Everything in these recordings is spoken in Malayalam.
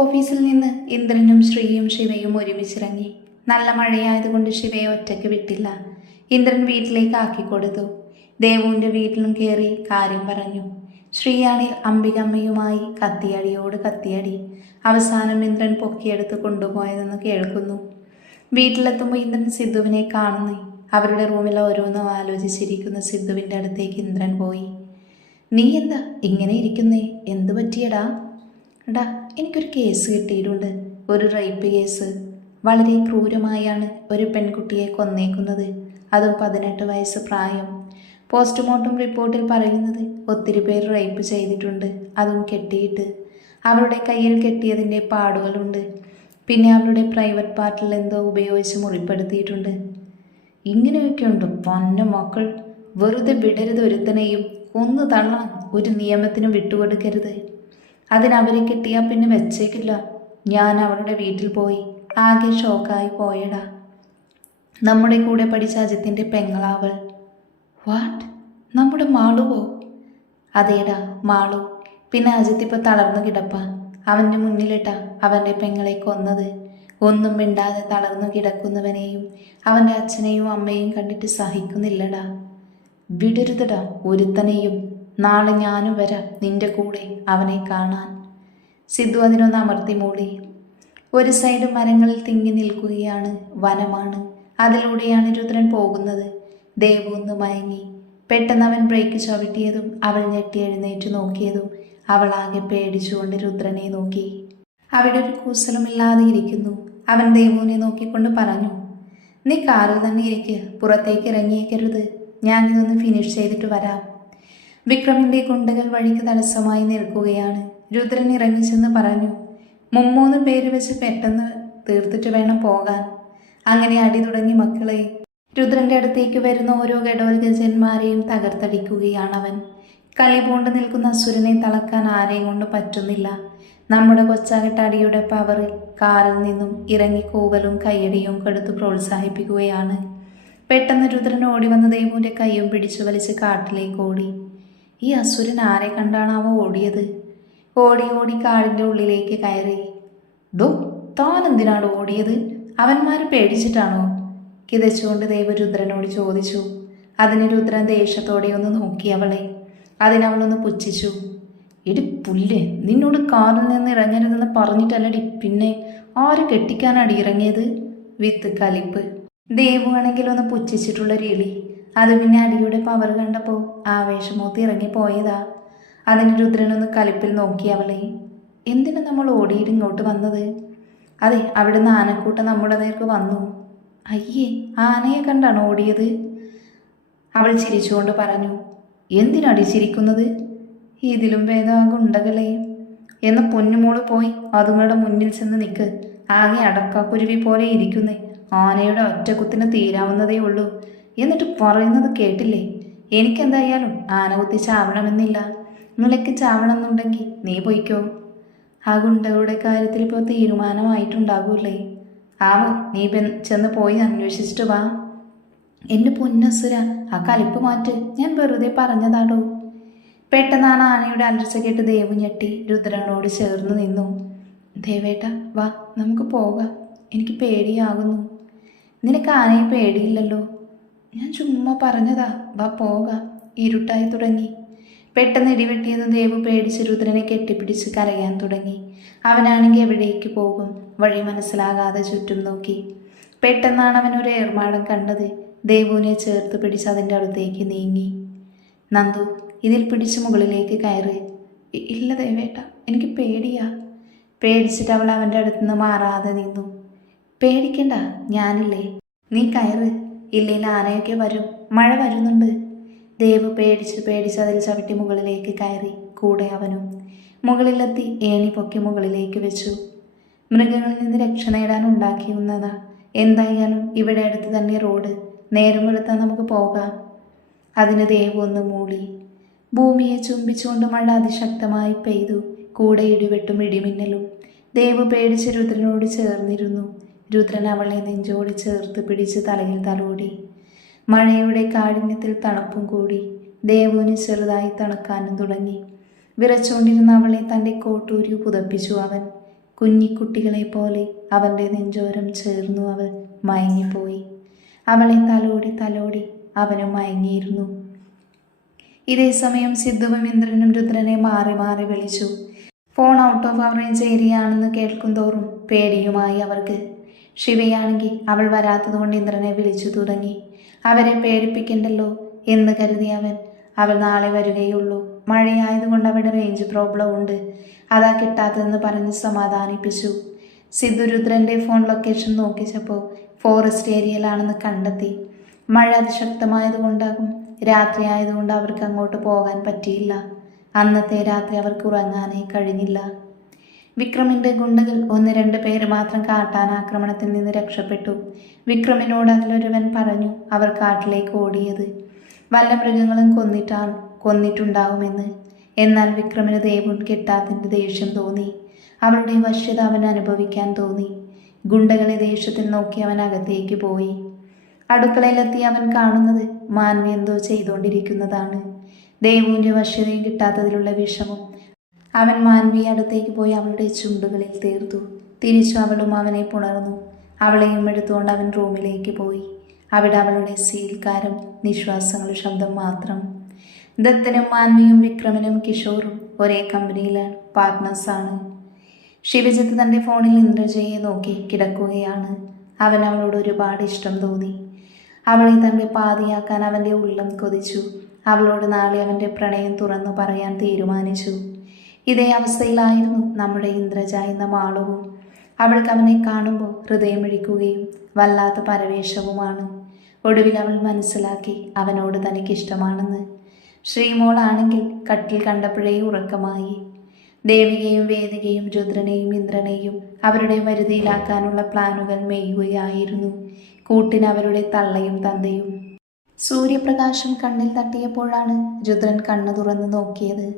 ഓഫീസിൽ നിന്ന് ഇന്ദ്രനും ശ്രീയും ശിവയും ഒരുമിച്ചിറങ്ങി. നല്ല മഴയായതുകൊണ്ട് ശിവയെ ഒറ്റയ്ക്ക് വിട്ടില്ല. ഇന്ദ്രൻ വീട്ടിലേക്ക് ആക്കിക്കൊടുത്തു. ദേവുവിൻ്റെ വീട്ടിലും കയറി കാര്യം പറഞ്ഞു. ശ്രീയാണിൽ അംബികമ്മയുമായി കത്തിയടിയോട് കത്തിയടി. അവസാനം ഇന്ദ്രൻ പൊക്കിയെടുത്ത് കൊണ്ടുപോയതെന്ന് കേൾക്കുന്നു. വീട്ടിലെത്തുമ്പോൾ ഇന്ദ്രൻ സിദ്ധുവിനെ കാണുന്നു. അവരുടെ റൂമിൽ ഓരോന്നും ആലോചിച്ചിരിക്കുന്ന സിദ്ധുവിൻ്റെ അടുത്തേക്ക് ഇന്ദ്രൻ പോയി. നീ എന്താ ഇങ്ങനെ ഇരിക്കുന്നേ? എന്തു പറ്റിയടാ? എടാ, എനിക്കൊരു കേസ് കിട്ടിയിട്ടുണ്ട്. ഒരു റേപ്പ് കേസ്. വളരെ ക്രൂരമായാണ് ഒരു പെൺകുട്ടിയെ കൊന്നേക്കുന്നത്. അതും 18 വയസ്സ് പ്രായം. പോസ്റ്റ്മോർട്ടം റിപ്പോർട്ടിൽ പറയുന്നത് ഒത്തിരി പേർ റേപ്പ് ചെയ്തിട്ടുണ്ട്, അതും കെട്ടിയിട്ട്. അവളുടെ കയ്യിൽ കെട്ടിയതിൻ്റെ പാടുകളുണ്ട്. പിന്നെ അവളുടെ പ്രൈവറ്റ് പാർട്ടിൽ എന്തോ ഉപയോഗിച്ച് മുറിപ്പെടുത്തിയിട്ടുണ്ട്. ഇങ്ങനെയൊക്കെയുണ്ട് പൊന്ന മക്കൾ. വെറുതെ വിടരുത് ഒരുത്തനെയും. കൊന്നു തള്ളണം. ഒരു നിയമത്തിനും വിട്ടുകൊടുക്കരുത്. അതിനവരെ കിട്ടിയാൽ പിന്നെ വെച്ചേക്കില്ല. ഞാൻ അവളുടെ വീട്ടിൽ പോയി ആകെ ഷോക്കായി പോയടാ. നമ്മുടെ കൂടെ പഠിച്ച അജിത്തിൻ്റെ പെങ്ങളാവൾ. വാട്ട്? നമ്മുടെ മാളുവോ? അതേടാ, മാളു. പിന്നെ അജിത്ത് ഇപ്പോൾ തളർന്നു കിടപ്പാ. അവൻ്റെ മുന്നിലിട്ടാ അവൻ്റെ പെങ്ങളെ കൊന്നത്. ഒന്നും മിണ്ടാതെ തളർന്നു കിടക്കുന്നവനെയും അവൻ്റെ അച്ഛനെയും അമ്മയും കണ്ടിട്ട് സഹിക്കുന്നില്ലടാ. വിടരുതടാ ഒരുത്തനെയും. നാളെ ഞാനും വരാം നിന്റെ കൂടെ അവനെ കാണാൻ. സിദ്ധു അതിനൊന്ന് അമർത്തി മൂളി. ഒരു സൈഡ് മരങ്ങളിൽ തിങ്ങി നിൽക്കുകയാണ്. വനമാണ്. അതിലൂടെയാണ് രുദ്രൻ പോകുന്നത്. ദേവു ഒന്ന് മയങ്ങി. പെട്ടെന്ന് അവൻ ബ്രേക്ക് ചവിട്ടിയതും അവൾ ഞെട്ടി എഴുന്നേറ്റ് നോക്കിയതും അവളാകെ പേടിച്ചുകൊണ്ട് രുദ്രനെ നോക്കി. അവിടെ ഒരു കൂസലുമില്ലാതെ ഇരിക്കുന്നു. അവൻ ദേവുവിനെ നോക്കിക്കൊണ്ട് പറഞ്ഞു, നീ കാറിൽ തന്നെ ഇരിക്ക്. പുറത്തേക്ക് ഇറങ്ങിയേക്കരുത്. ഞാനിതൊന്ന് ഫിനിഷ് ചെയ്തിട്ട് വരാം. വിക്രമിൻ്റെ കുണ്ടകൾ വഴിക്ക് തടസ്സമായി നിൽക്കുകയാണ്. രുദ്രൻ ഇറങ്ങിച്ചെന്ന് പറഞ്ഞു, 3 പേര് വെച്ച് പെട്ടെന്ന് തീർത്തിട്ട് വേണം പോകാൻ. അങ്ങനെ അടി തുടങ്ങി മക്കളെ. രുദ്രൻ്റെ അടുത്തേക്ക് വരുന്ന ഓരോ ഗഡോൽഗജന്മാരെയും തകർത്തടിക്കുകയാണവൻ. കലി പൂണ്ട് നിൽക്കുന്ന അസുരനെ തളക്കാൻ ആരെയും കൊണ്ട് പറ്റുന്നില്ല. നമ്മുടെ കൊച്ചാകട്ടടിയുടെ പവറിൽ കാറിൽ നിന്നും ഇറങ്ങി കൂവലും കയ്യടിയും കൊടുത്ത് പ്രോത്സാഹിപ്പിക്കുകയാണ്. പെട്ടെന്ന് രുദ്രൻ ഓടി വന്ന ദേവുവിൻ്റെ കയ്യും പിടിച്ചു വലിച്ച് കാട്ടിലേക്ക് ഓടി. ഈ അസുരൻ ആരെ കണ്ടാണാവോ ഓടിയത്? ഓടി ഓടി കാടിൻ്റെ ഉള്ളിലേക്ക് കയറി. ദോ, താൻ എന്തിനാണ് ഓടിയത്? അവന്മാർ പേടിച്ചിട്ടാണോ? കിതച്ചുകൊണ്ട് ദേവ് രുദ്രനോട് ചോദിച്ചു. അതിന് രുദ്രൻ ദേഷ്യത്തോടെ ഒന്ന് നോക്കി അവളെ. അതിനവളൊന്ന് പുച്ഛിച്ചു. എടി പുല്ല്, നിന്നോട് കാറിൽ നിന്ന് ഇറങ്ങരുതെന്ന് പറഞ്ഞിട്ടല്ലടി പിന്നെ ആര് കെട്ടിക്കാനാടി ഇറങ്ങിയത്? വിത്ത് കലിപ്പ്. ദേവു ആണെങ്കിൽ ഒന്ന് പുച്ഛിച്ചിട്ടുള്ള രീതി. അത് പിന്നെ അടിയുടെ പവർ കണ്ടപ്പോൾ ആവേശമൂത്ത് ഇറങ്ങിപ്പോയതാ. അതിന് രുദ്രനൊന്ന് കലിപ്പിൽ നോക്കി അവളെ. എന്തിനാ നമ്മൾ ഓടിയിട്ട് ഇങ്ങോട്ട് വന്നത്? അതെ, അവിടുന്ന് ആനക്കൂട്ടം നമ്മുടെ നേർക്ക് വന്നു. അയ്യേ, ആനയെ കണ്ടാണ് ഓടിയത്? അവൾ ചിരിച്ചുകൊണ്ട് പറഞ്ഞു. എന്തിനാടി ചിരിക്കുന്നത്? ഇതിലും ഭേദം ഗുണ്ടകളെ. എന്ന് പൊന്നുമോള് പോയി അതുങ്ങളുടെ മുന്നിൽ ചെന്ന് നിൽക്ക്. ആകെ അടക്കാക്കുരുവി പോലെ ഇരിക്കുന്നേ. ആനയുടെ ഒറ്റക്കുത്തിന് തീരാവുന്നതേ ഉള്ളൂ. എന്നിട്ട് പറയുന്നത് കേട്ടില്ലേ? എനിക്കെന്തായാലും ആന കുത്തി ചാവണമെന്നില്ല. നിലയ്ക്ക് ചാവണമെന്നുണ്ടെങ്കിൽ നീ പൊയ്ക്കോ. ആ ഗുണ്ടകളുടെ കാര്യത്തിൽ ഇപ്പോൾ തീരുമാനമായിട്ടുണ്ടാകൂല്ലേ? ആവോ, നീ ചെന്ന് പോയി അന്വേഷിച്ചിട്ട് വാ. എൻ്റെ പൊന്നസുര, ആ കലിപ്പ് മാറ്റ്. ഞാൻ വെറുതെ പറഞ്ഞതാടോ. പെട്ടെന്നാണ് ആനയുടെ അലർച്ച കേട്ട് ദേവു ഞെട്ടി രുദ്രനോട് ചേർന്ന് നിന്നു. ദേവേട്ട, വാ നമുക്ക് പോകാം. എനിക്ക് പേടിയാകുന്നു. നിനക്ക് ആനയെ പേടിയില്ലല്ലോ. ഞാൻ ചുമ്മാ പറഞ്ഞതാ. വാ പോകാം. ഇരുട്ടായി തുടങ്ങി. പെട്ടെന്ന് ഇടിവെട്ടിയെന്ന് ദേവു പേടിച്ച് രുദ്രനെ കെട്ടിപ്പിടിച്ച് കരയാൻ തുടങ്ങി. അവനാണെങ്കിൽ എവിടേക്ക് പോകും വഴി മനസ്സിലാകാതെ ചുറ്റും നോക്കി. പെട്ടെന്നാണ് അവൻ ഒരു ഏർമാടം കണ്ടത്. ദേവുവിനെ ചേർത്ത് പിടിച്ച് അതിൻ്റെ അടുത്തേക്ക് നീങ്ങി. നന്ദു, ഇതിൽ പിടിച്ച് മുകളിലേക്ക് കയറ്. ഇല്ല ദേവേട്ട, എനിക്ക് പേടിയാ. പേടിച്ചിട്ട് അവൾ അവൻ്റെ അടുത്ത് നിന്ന് മാറാതെ നിന്നു. പേടിക്കണ്ട, ഞാനില്ലേ. നീ കയറ്. ഇല്ലെങ്കിൽ ആനയൊക്കെ വരും. മഴ വരുന്നുണ്ട്. ദേവ് പേടിച്ച് അതിൽ ചവിട്ടി മുകളിലേക്ക് കയറി. കൂടെ അവനും. മുകളിലെത്തി ഏണി പൊക്കി മുകളിലേക്ക് വെച്ചു. മൃഗങ്ങളിൽ നിന്ന് രക്ഷ നേടാൻ ഉണ്ടാക്കിയിരുന്നതാ. എന്തായാലും ഇവിടെ അടുത്ത് തന്നെ റോഡ്. നേരം വെളുത്താൽ നമുക്ക് പോകാം. അതിന് ദേവ് ഒന്ന് മൂളി. ഭൂമിയെ ചുംബിച്ചുകൊണ്ട് മഴ അതിശക്തമായി പെയ്തു. കൂടെ ഇടിവെട്ടും ഇടിമിന്നലും. ദേവ് പേടിച്ച് രുദ്രനോട് ചേർന്നിരുന്നു. രുദ്രൻ അവളെ നെഞ്ചോട് ചേർത്ത് പിടിച്ച് തലയിൽ തലോടി. മഴയുടെ കാഠിന്യത്തിൽ തണുപ്പും കൂടി. ദേവുവിന് ചെറുതായി തണുക്കാനും തുടങ്ങി. വിറച്ചുകൊണ്ടിരുന്ന അവളെ തൻ്റെ കോട്ടൂരി പുതപ്പിച്ചു അവൻ. കുഞ്ഞിക്കുട്ടികളെ പോലെ അവൻ്റെ നെഞ്ചോരം ചേർന്നു അവൾ മയങ്ങിപ്പോയി. അവളെ തലോടി തലോടി അവനും മയങ്ങിയിരുന്നു. ഇതേ സമയം സിദ്ധുവും ഇന്ദ്രനും രുദ്രനെ മാറി മാറി വിളിച്ചു. Phone out of coverage area ആണെന്ന് കേൾക്കും തോറും പേടിയുമായി അവർക്ക്. ശിവയാണെങ്കിൽ അവൾ വരാത്തതുകൊണ്ട് ഇന്ദ്രനെ വിളിച്ചു തുടങ്ങി. അവരെ പേടിപ്പിക്കണ്ടല്ലോ എന്ന് കരുതി അവൾ നാളെ വരികയുള്ളൂ, മഴയായതുകൊണ്ട് അവിടെ റേഞ്ച് പ്രോബ്ലം ഉണ്ട്, അതാ കിട്ടാത്തതെന്ന് പറഞ്ഞ് സമാധാനിപ്പിച്ചു. സിദ്ധു രുദ്രൻ്റെ ഫോൺ ലൊക്കേഷൻ നോക്കിച്ചപ്പോൾ ഫോറസ്റ്റ് ഏരിയയിലാണെന്ന് കണ്ടെത്തി. മഴ അതിശക്തമായതുകൊണ്ടാകും രാത്രി ആയതുകൊണ്ട് അവർക്ക് അങ്ങോട്ട് പോകാൻ പറ്റിയില്ല. അന്നത്തെ രാത്രി അവർക്ക് ഉറങ്ങാനേ കഴിഞ്ഞില്ല. വിക്രമിൻ്റെ ഗുണ്ടകൾ 1-2 പേര് മാത്രം കാട്ടാനാക്രമണത്തിൽ നിന്ന് രക്ഷപ്പെട്ടു. വിക്രമിനോട് അതിലൊരുവൻ പറഞ്ഞു അവർ കാട്ടിലേക്ക് ഓടിയത് വല്ല മൃഗങ്ങളും കൊന്നിട്ടുണ്ടാവുമെന്ന്. എന്നാൽ വിക്രമിന് ദേവുൻ കിട്ടാത്തതിൻ്റെ ദേഷ്യം തോന്നി. അവളുടെ വശ്യത അവൻ അനുഭവിക്കാൻ തോന്നി. ഗുണ്ടകളെ ദേഷ്യത്തിൽ നോക്കി അവൻ അകത്തേക്ക് പോയി. അടുക്കളയിലെത്തി അവൻ കാണുന്നത് മാൻവി എന്തോ ചെയ്തുകൊണ്ടിരിക്കുന്നതാണ്. ദേവുവിൻ്റെ വശ്യതയും കിട്ടാത്തതിലുള്ള വിഷമം അവൻ മാൻവിയെ അടുത്തേക്ക് പോയി അവളുടെ ചുണ്ടുകളിൽ തീർത്തു. തിരിച്ചു അവളും അവനെ പുണർന്നു. അവളെയും എടുത്തുകൊണ്ട് അവൻ റൂമിലേക്ക് പോയി. അവിടെ അവളുടെ സീൽക്കാരം നിശ്വാസങ്ങളുടെ ശബ്ദം മാത്രം. ദത്തനും മാൻവിയും വിക്രമനും കിഷോറും ഒരേ കമ്പനിയിലാണ്, പാർട്ട്നേഴ്സാണ്. ശിവജിത്ത് തൻ്റെ ഫോണിൽ ഇന്ദ്രജയെ നോക്കി കിടക്കുകയാണ്. അവൻ അവളോട് ഒരുപാട് ഇഷ്ടം തോന്നി. അവളെ തൻ്റെ പാതിയാക്കാൻ അവൻ്റെ ഉള്ളം കൊതിച്ചു. അവളോട് നാളെ അവൻ്റെ പ്രണയം തുറന്നു പറയാൻ തീരുമാനിച്ചു. ഇതേ അവസ്ഥയിലായിരുന്നു നമ്മുടെ ഇന്ദ്രജ എന്ന മാളവും. അവൾക്ക് അവനെ കാണുമ്പോൾ ഹൃദയമിടിക്കുകയും വല്ലാത്ത പരവേശവുമാണ്. ഒടുവിൽ അവൾ മനസ്സിലാക്കി അവനോട് തനിക്കിഷ്ടമാണെന്ന്. ശ്രീമോളാണെങ്കിൽ കട്ടിൽ കണ്ടപ്പോഴേ ഉറക്കമായി. ദേവികയും വേദികയും രുദ്രനെയും ഇന്ദ്രനെയും അവരുടെ വരുതിയിലാക്കാനുള്ള പ്ലാനുകൾ മെയ്യുകയായിരുന്നു. കൂട്ടിന് അവരുടെ തള്ളയും തന്തയും. സൂര്യപ്രകാശം കണ്ണിൽ തട്ടിയപ്പോഴാണ് രുദ്രൻ കണ്ണു തുറന്ന് നോക്കിയത്.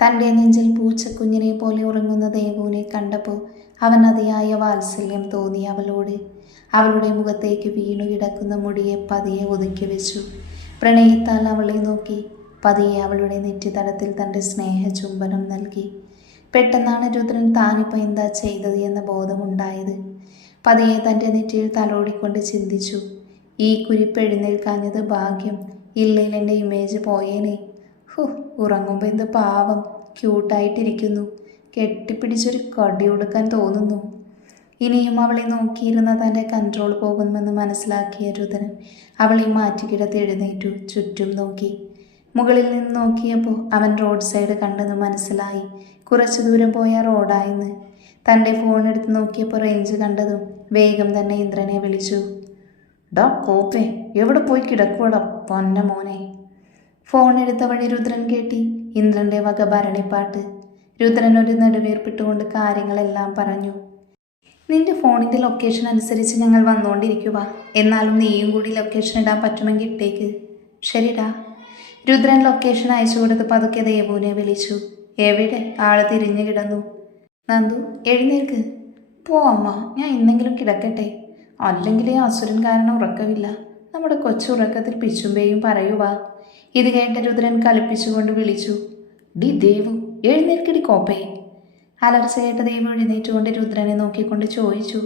തൻ്റെ നെഞ്ചിൽ പൂച്ചക്കുഞ്ഞിനെ പോലെ ഉറങ്ങുന്ന ദേവുവിനെ കണ്ടപ്പോൾ അവൻ അതിയായ വാത്സല്യം തോന്നി അവളോട്. അവളുടെ മുഖത്തേക്ക് വീണു കിടക്കുന്ന മുടിയെ പതിയെ ഒതുക്കി വെച്ചു. പ്രണയത്താൽ അവളെ നോക്കി പതിയെ അവളുടെ നെറ്റിത്തടത്തിൽ തൻ്റെ സ്നേഹ ചുംബനം നൽകി. പെട്ടെന്നാണ് രുദ്രൻ താനിപ്പോൾ എന്താ ചെയ്തത് എന്ന ബോധമുണ്ടായത്. പതിയെ തൻ്റെ നെറ്റിയിൽ തലോടിക്കൊണ്ട് ചിന്തിച്ചു, ഈ കുരിപ്പ് എഴുന്നേൽക്കാഞ്ഞത് ഭാഗ്യം, ഇല്ലെങ്കിൽ എൻ്റെ ഇമേജ് പോയേനെ. ഉറങ്ങുമ്പോൾ എന്ത് പാവം ക്യൂട്ടായിട്ടിരിക്കുന്നു, കെട്ടിപ്പിടിച്ചൊരു കടി കൊടുക്കാൻ തോന്നുന്നു. ഇനിയും അവളെ നോക്കിയിരുന്ന തൻ്റെ കൺട്രോൾ പോകുമെന്ന് മനസ്സിലാക്കിയ രുദ്രൻ അവളെ മാറ്റിക്കിടത്തി എഴുന്നേറ്റു. ചുറ്റും നോക്കി. മുകളിൽ നിന്ന് നോക്കിയപ്പോൾ അവൻ റോഡ് സൈഡ് കണ്ടെന്ന് മനസ്സിലായി. കുറച്ചു ദൂരം പോയ റോഡായെന്ന്. തൻ്റെ ഫോൺ എടുത്ത് നോക്കിയപ്പോൾ റേഞ്ച് കണ്ടതും വേഗം തന്നെ ഇന്ദ്രനെ വിളിച്ചു. ഡാ കോപ്പേ, എവിടെ പോയി കിടക്കുവടാ പൊന്ന മോനെ. ഫോൺ എടുത്ത വഴി രുദ്രൻ കേട്ടി ഇന്ദ്രൻ്റെ വക ഭരണിപ്പാട്ട്. രുദ്രൻ ഒരു നെടുവീർപ്പിട്ടുകൊണ്ട് കാര്യങ്ങളെല്ലാം പറഞ്ഞു. നിന്റെ ഫോണിൻ്റെ ലൊക്കേഷൻ അനുസരിച്ച് ഞങ്ങൾ വന്നുകൊണ്ടിരിക്കുക. എന്നാലും നീയും കൂടി ലൊക്കേഷൻ ഇടാൻ പറ്റുമെങ്കിൽ ഇട്ടേക്ക്. ശരിടാ. രുദ്രൻ ലൊക്കേഷൻ അയച്ചു കൊടുത്ത് പതുക്കെ ദേവുവിനെ വിളിച്ചു. എവിടെ? ആള് തിരിഞ്ഞു കിടന്നു. നന്ദു എഴുന്നേൽക്ക്. പോ അമ്മ, ഞാൻ ഇന്നെങ്കിലും കിടക്കട്ടെ. അല്ലെങ്കിൽ ഈ അസുരൻ കാരണം ഉറക്കമില്ല. നമ്മുടെ കൊച്ചുറക്കത്തിൽ പിച്ചുമ്പേയും പറയുക. ഇത് കേട്ട രുദ്രൻ കലിപ്പിച്ചുകൊണ്ട് വിളിച്ചു. ഡി ദേവു, എഴുന്നേൽക്കടി കോപ്പേ. അലർച്ചയായിട്ട് ദേവു എഴുന്നേറ്റുകൊണ്ട് രുദ്രനെ നോക്കിക്കൊണ്ട് ചോദിച്ചു,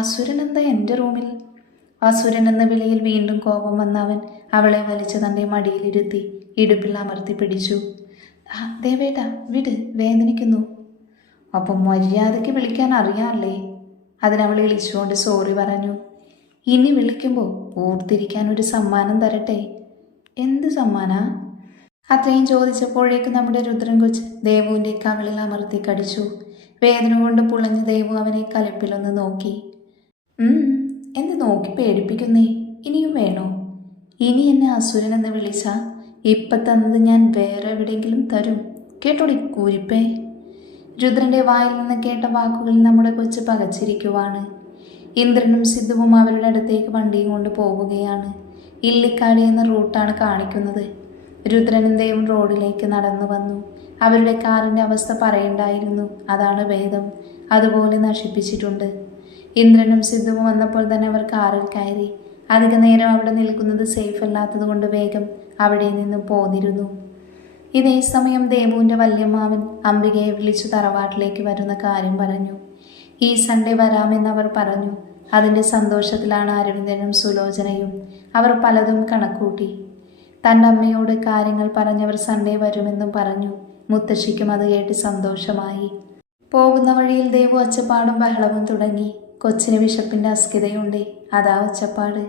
അസുരൻ എന്താ എൻ്റെ റൂമിൽ? അസുരൻ എന്ന വിളിയിൽ വീണ്ടും കോപം വന്ന അവൻ അവളെ വലിച്ച് തൻ്റെ മടിയിലിരുത്തി ഇടുപ്പിൽ അമർത്തി പിടിച്ചു. ദേവേട്ടാ വിട്, വേദനിക്കുന്നു. അപ്പം മര്യാദയ്ക്ക് വിളിക്കാൻ അറിയാമല്ലേ? അതിനവൾ വിളിച്ചുകൊണ്ട് സോറി പറഞ്ഞു. ഇനി വിളിക്കുമ്പോൾ ഓർത്തിരിക്കാൻ ഒരു സമ്മാനം തരട്ടെ. എന്ത് സമ്മാനാ? അത്രയും ചോദിച്ചപ്പോഴേക്കും നമ്മുടെ രുദ്രൻ കൊച്ച് ദേവുവിൻ്റെ കവിളിൽ അമർത്തി കടിച്ചു. വേദന കൊണ്ട് പുളഞ്ഞ് ദേവു അവനെ കലിപ്പിലൊന്ന് നോക്കി. എന്ത് നോക്കി പേടിപ്പിക്കുന്നേ? ഇനിയും വേണോ? ഇനി എന്നെ അസുരൻ എന്ന് വിളിച്ചാ ഇപ്പം തന്നത് ഞാൻ വേറെ എവിടെയെങ്കിലും തരും. കേട്ടോടി കൂരിപ്പേ. രുദ്രൻ്റെ വായിൽ നിന്ന് കേട്ട വാക്കുകളിൽ നമ്മുടെ കൊച്ച് പകച്ചിരിക്കുവാണ്. ഇന്ദ്രനും സിദ്ധുവും അവരുടെ അടുത്തേക്ക് വണ്ടിയും കൊണ്ട് പോവുകയാണ്. ഇല്ലിക്കാടി എന്ന റൂട്ടാണ് കാണിക്കുന്നത്. രുദ്രനും ദേവും റോഡിലേക്ക് നടന്നു വന്നു. അവരുടെ കാറിൻ്റെ അവസ്ഥ പറയണ്ടായിരുന്നു. അതാണ് ഭേദം. അതുപോലെ നശിപ്പിച്ചിട്ടുണ്ട്. ഇന്ദ്രനും സിദ്ധുവും വന്നപ്പോൾ തന്നെ അവർ കാറിൽ കയറി. അധിക നേരം അവിടെ നിൽക്കുന്നത് സേഫ് അല്ലാത്തത് കൊണ്ട് വേഗം അവിടെ നിന്ന് പോന്നിരുന്നു. ഇതേ സമയം ദേവുവിൻ്റെ വല്യമ്മാവൻ അംബികയെ വിളിച്ചു തറവാട്ടിലേക്ക് വരുന്ന കാര്യം പറഞ്ഞു. ഈ സൺഡേ വരാമെന്ന് അവർ പറഞ്ഞു. അതിൻ്റെ സന്തോഷത്തിലാണ് അരവിന്ദനും സുലോചനയും. അവർ പലതും കണക്കൂട്ടി. തൻ്റെ അമ്മയോട് കാര്യങ്ങൾ പറഞ്ഞവർ സൺഡേ വരുമെന്നും പറഞ്ഞു. മുത്തശ്ശിക്കും അത് കേട്ട് സന്തോഷമായി. പോകുന്ന വഴിയിൽ ദേവു ഒച്ചപ്പാടും ബഹളവും തുടങ്ങി. കൊച്ചിന് വിശപ്പിൻ്റെ അസ്കിതയുണ്ട്, അതാ ഒച്ചപ്പാട്.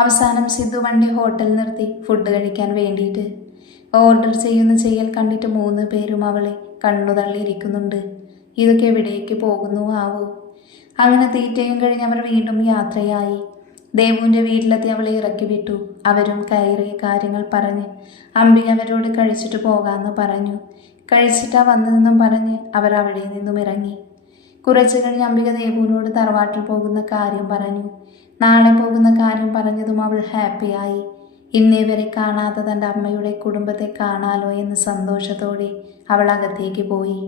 അവസാനം സിദ്ധു വണ്ടി ഹോട്ടൽ നിർത്തി ഫുഡ് കഴിക്കാൻ വേണ്ടിയിട്ട്. ഓർഡർ ചെയ്യൽ കണ്ടിട്ട് 3 പേരും അവളെ കണ്ണു തള്ളിയിരിക്കുന്നുണ്ട്. ഇതൊക്കെ എവിടേക്ക് പോകുന്നു ആവോ. അങ്ങനെ തീറ്റയും കഴിഞ്ഞ് അവർ വീണ്ടും യാത്രയായി. ദേവുവിൻ്റെ വീട്ടിലെത്തി അവളെ ഇറക്കി വിട്ടു. അവരും കയറിയ കാര്യങ്ങൾ പറഞ്ഞ് അംബിക അവരോട് കഴിച്ചിട്ട് പോകാമെന്ന് പറഞ്ഞു. കഴിച്ചിട്ടാ വന്നതെന്നും പറഞ്ഞ് അവർ അവിടെ നിന്നും ഇറങ്ങി. കുറച്ചു കഴിഞ്ഞ് അംബിക ദേവുവിനോട് തറവാട്ടിൽ പോകുന്ന കാര്യം പറഞ്ഞു. നാളെ പോകുന്ന കാര്യം പറഞ്ഞതും അവൾ ഹാപ്പിയായി. ഇന്നേ വരെ കാണാത്ത തൻ്റെ അമ്മയുടെ കുടുംബത്തെ കാണാലോ എന്ന സന്തോഷത്തോടെ അവൾ അകത്തേക്ക് പോയി.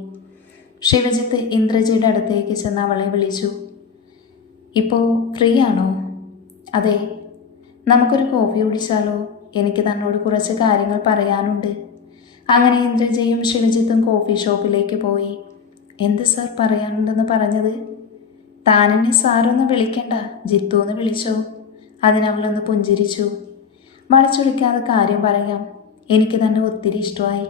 ശിവജിത്ത് ഇന്ദ്രജിയുടെ അടുത്തേക്ക് ചെന്ന് അവളെ വിളിച്ചു. ഇപ്പോൾ ഫ്രീ ആണോ? അതെ. നമുക്കൊരു കോഫി കുടിച്ചാലോ? എനിക്ക് തന്നോട് കുറച്ച് കാര്യങ്ങൾ പറയാനുണ്ട്. അങ്ങനെ ഇന്ദ്രജയും ശിവജിത്തും കോഫി ഷോപ്പിലേക്ക് പോയി. എന്ത് സാർ പറയാനുണ്ടെന്ന് പറഞ്ഞത്? താനെന്നെ സാറൊന്ന് വിളിക്കണ്ട, ജിത്തു എന്ന് വിളിച്ചോ. അതിനവളൊന്ന് പുഞ്ചിരിച്ചു. വളച്ചൊടിക്കാതെ കാര്യം പറയാം. എനിക്ക് തന്നെ ഒത്തിരി ഇഷ്ടമായി.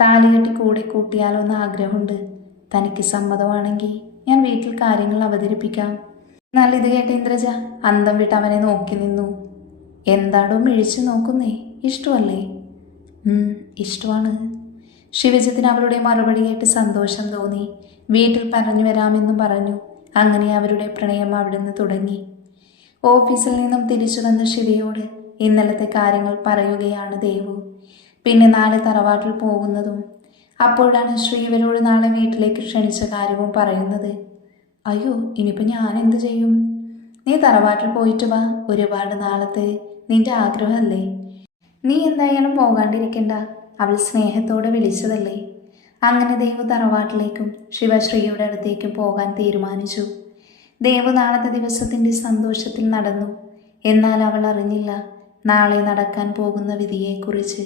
താലികെട്ടി കൂടെ കൂട്ടിയാലോ എന്ന് ആഗ്രഹമുണ്ട്. തനിക്ക് സമ്മതമാണെങ്കിൽ ഞാൻ വീട്ടിൽ കാര്യങ്ങൾ അവതരിപ്പിക്കാം. എന്നാൽ ഇത് കേട്ട ഇന്ദ്രജ അന്തം വിട്ട് അവനെ നോക്കി നിന്നു. എന്താടോ മിഴിച്ചു നോക്കുന്നേ? ഇഷ്ടമല്ലേ? ഇഷ്ടമാണ്. ശിവജിത്തിന് അവളുടെ മറുപടി കേട്ട് സന്തോഷം തോന്നി. വീട്ടിൽ പറഞ്ഞു വരാമെന്നും പറഞ്ഞു. അങ്ങനെ അവരുടെ പ്രണയം അവിടുന്ന് തുടങ്ങി. ഓഫീസിൽ നിന്നും തിരിച്ചു വന്ന ശിവയോട് ഇന്നലത്തെ കാര്യങ്ങൾ പറയുകയാണ് ദേവു. പിന്നെ നാളെ തറവാട്ടിൽ പോകുന്നതും. അപ്പോഴാണ് ശ്രീവരോട് നാളെ വീട്ടിലേക്ക് ക്ഷണിച്ച കാര്യവും പറയുന്നത്. അയ്യോ, ഇനിയിപ്പോൾ ഞാൻ എന്ത് ചെയ്യും? നീ തറവാട്ടിൽ പോയിട്ട് വാ. ഒരുപാട് നാളത്തെ നിന്റെ ആഗ്രഹമല്ലേ. നീ എന്തായാലും പോകാണ്ടിരിക്കണ്ട. അവൾ സ്നേഹത്തോടെ വിളിച്ചതല്ലേ. അങ്ങനെ ദേവു തറവാട്ടിലേക്കും ശിവശ്രീയുടെ അടുത്തേക്കും പോകാൻ തീരുമാനിച്ചു. ദേവു നാളത്തെ ദിവസത്തിൻ്റെ സന്തോഷത്തിൽ നടന്നു. എന്നാൽ അവൾ അറിഞ്ഞില്ല നാളെ നടക്കാൻ പോകുന്ന വിധിയെക്കുറിച്ച്.